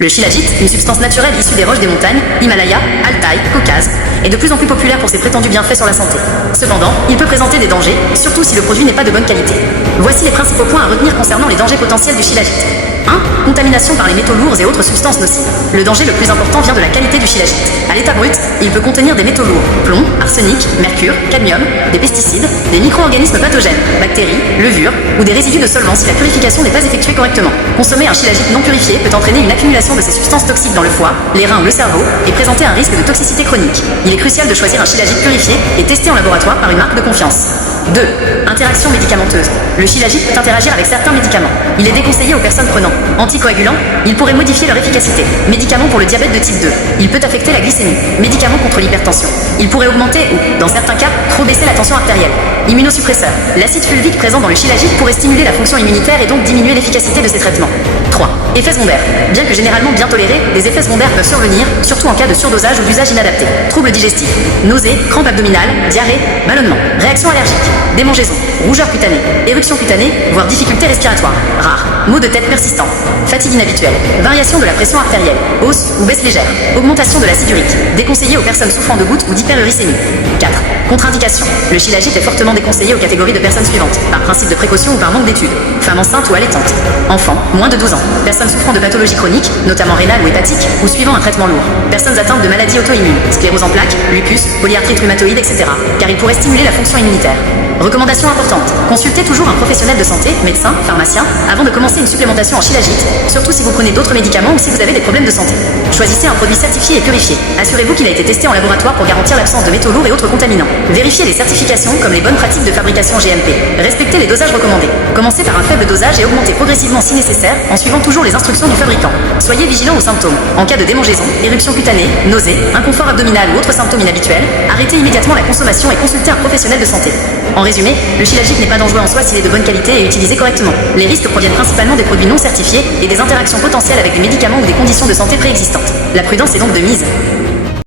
Le shilajit, une substance naturelle issue des roches des montagnes, Himalaya, Altaï, Caucase, est de plus en plus populaire pour ses prétendus bienfaits sur la santé. Cependant, il peut présenter des dangers, surtout si le produit n'est pas de bonne qualité. Voici les principaux points à retenir concernant les dangers potentiels du shilajit. 1. Contamination par les métaux lourds et autres substances nocives. Le danger le plus important vient de la qualité du shilajit. À l'état brut, il peut contenir des métaux lourds, plomb, arsenic, mercure, cadmium, des pesticides, des micro-organismes pathogènes, bactéries, levures ou des résidus de solvants si la purification n'est pas effectuée correctement. Consommer un shilajit non purifié peut entraîner une accumulation de ces substances toxiques dans le foie, les reins ou le cerveau et présenter un risque de toxicité chronique. Il est crucial de choisir un shilajit purifié et testé en laboratoire par une marque de confiance. 2. Interaction médicamenteuse. Le shilajit peut interagir avec certains médicaments. Il est déconseillé aux personnes prenant anticoagulants. Il pourrait modifier leur efficacité. Médicaments pour le diabète de type 2. Il peut affecter la glycémie. Médicaments contre l'hypertension. Il pourrait augmenter ou, dans certains cas, trop baisser la tension artérielle. Immunosuppresseur. L'acide fulvique présent dans le shilajit pourrait stimuler la fonction immunitaire et donc diminuer l'efficacité de ces traitements. 3. Effets secondaires. Bien que généralement bien tolérés, des effets secondaires peuvent survenir, surtout en cas de surdosage ou d'usage inadapté. Troubles digestifs, nausées, crampes abdominales, diarrhée, ballonnement, réaction allergique, démangeaison, rougeur cutanée, éruption cutanée, voire difficultés respiratoires, rares, maux de tête persistants, fatigue inhabituelle, variation de la pression artérielle, hausse ou baisse légère, augmentation de l'acide urique, déconseillé aux personnes souffrant de gouttes ou d'hyperuricémie. 4. Contre-indication. Le shilajit est fortement déconseillé aux catégories de personnes suivantes, par principe de précaution ou par manque d'études. Femmes enceintes ou allaitantes. Enfants, moins de 12 ans. Personnes souffrant de pathologies chroniques, notamment rénales ou hépatiques, ou suivant un traitement lourd. Personnes atteintes de maladies auto-immunes, sclérose en plaques, lupus, polyarthrite rhumatoïde, etc. Car il pourrait stimuler la fonction immunitaire. Recommandation importante. Consultez toujours un professionnel de santé, médecin, pharmacien, avant de commencer une supplémentation en shilajit, surtout si vous prenez d'autres médicaments ou si vous avez des problèmes de santé. Choisissez un produit certifié et purifié. Assurez-vous qu'il a été testé en laboratoire pour garantir l'absence de métaux lourds et autres contaminants. Vérifiez les certifications comme les bonnes pratiques de fabrication GMP. Respectez les dosages recommandés. Commencez par un faible dosage et augmentez progressivement si nécessaire en suivant toujours les instructions du fabricant. Soyez vigilant aux symptômes. En cas de démangeaison, éruption cutanée, nausée, inconfort abdominal ou autres symptômes inhabituels, arrêtez immédiatement la consommation et consultez un professionnel de santé. En résumé, le shilajit n'est pas dangereux en soi s'il est de bonne qualité et utilisé correctement. Les risques proviennent principalement des produits non certifiés et des interactions potentielles avec des médicaments ou des conditions de santé préexistantes. La prudence est donc de mise.